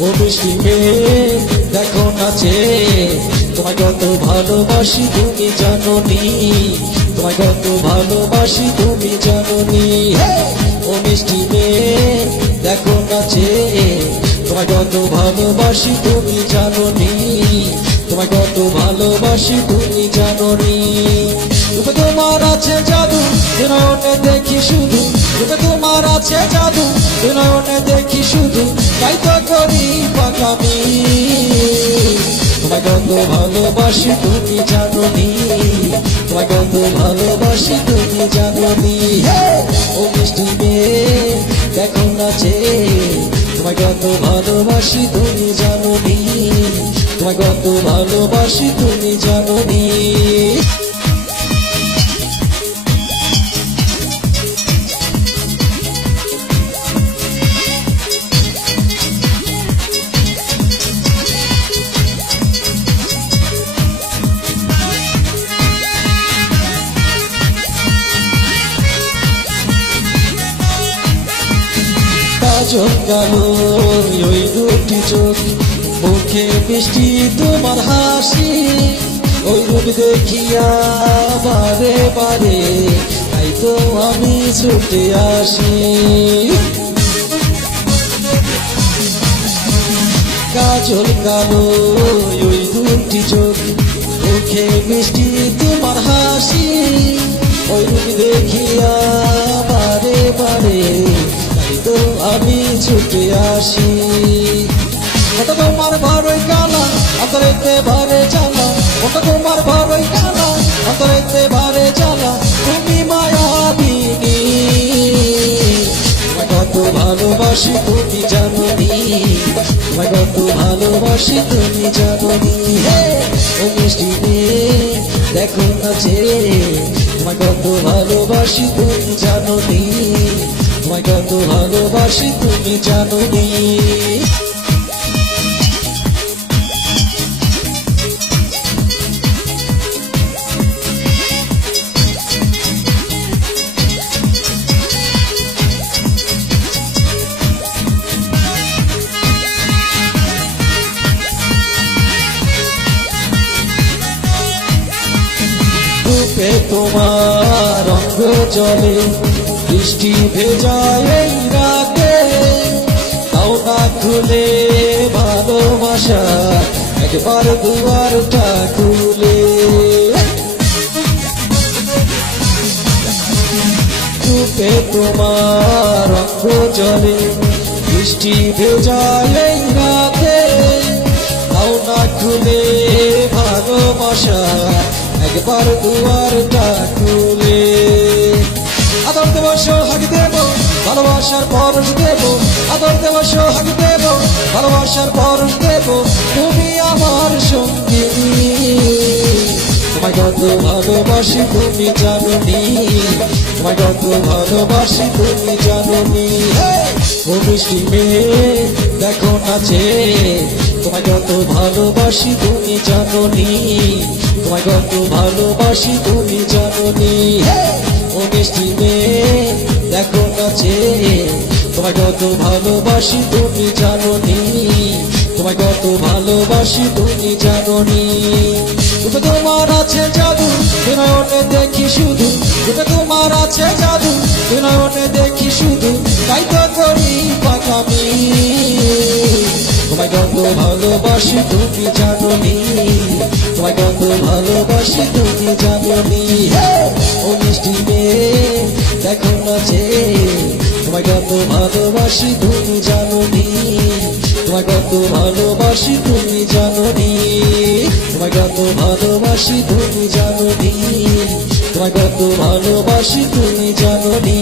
মিষ্টি মেয়ে দেখো নাচে তোমায় কত ভালোবাসি তুমি জানো নি তোমায় কত ভালোবাসি তুমি জানো নি ও মিষ্টি দেখো নাচে তোমায় কত ভালোবাসি তুমি জানো নি তোমায় কত ভালোবাসি তুমি জানো নি রূপে তোমার আছে জাদু নয়নে দেখি শুধু। রূপে তোমার আছে জাদু নয়নে দেখি শুধু। তাই তো করি পাকামি তোমায় কত ভালোবাসি, তুমি জানো তোমায় কত ভালোবাসি, তুমি জানো ও মিষ্টি মেয়ে, দেখো নাচে তোমায় কত ভালোবাসি, তুমি জানো তোমায় কত ভালোবাসি, তুমি জানো কাজল কালো ওই দুটি চোখ, মুখে মিষ্টি তোমার হাসি। ওই রূপ দেখিয়া বারে বারে, তাই তো আমি ছুটে আসি। কাজল কালো ওই দুটি চোখ, মুখে মিষ্টি ছুটে আসি। ওটা তোমার ভারই কালা, অন্তরেতে ভারে জ্বালা। ওটা তোমার ভারই কালা, অন্তরেতে ভারে জ্বালা। তুমি মায়াবিনী কত ভালোবাসি, তুমি জানো নি কত ভালোবাসি, তুমি জানো নি ও মিষ্টি দেখো নাচে তোমায় কত ভালোবাসি, তুমি জানো নি তোমায় কত ভালোবাসি তুমি জানো নি তোমার রঙ্গ জলে বৃষ্টি ভেজায় রাতে তাও না খুলে ভালোবাসা, একবার দুয়ারটা খুলে রূপে তোমার রঙ্গ জলে বৃষ্টি ভেজায় রাতে তাও না খুলে ভালোবাসা, একবার দুয়ারটা খুলে আদর দেব, সোহাগ দেব, ভালোবাসার পরশ দেব। আদর দেব, সোহাগ দেব, ভালোবাসার পরশ দেব। তুমি আমার সঙ্গী। তোমায় কত ভালোবাসি, তুমি জানো তোমায় কত ভালোবাসি, তুমি জানো ও মিষ্টি মেয়ে, দেখো নাচে তোমায় কত ভালোবাসি, তুমি জানো তোমায় কত ভালোবাসি, তুমি জানো মিষ্টি মেয়ে, দেখো নাচে তোমায় কত ভালোবাসি তুমি জানো নি তোমায় কত ভালোবাসি তুমি জানো নি তোমার আছে জাদু, বিনয়নে দেখি শুধু। তোমার আছে জাদু, বিনয়নে দেখি শুধু। তাই তো করি কত ভালোবাসি তুমি জানো নি তোমায় কত ভালোবাসি তুমি জানো নি ও মিষ্টি মেয়ে, দেখো নাচে তোমায় কত ভালোবাসি তুমি জানো নি তোমায় কত ভালোবাসি তুমি জানো নি তোমায় কত ভালোবাসি তুমি জানো নি তোমায় কত ভালোবাসি তুমি জানো নি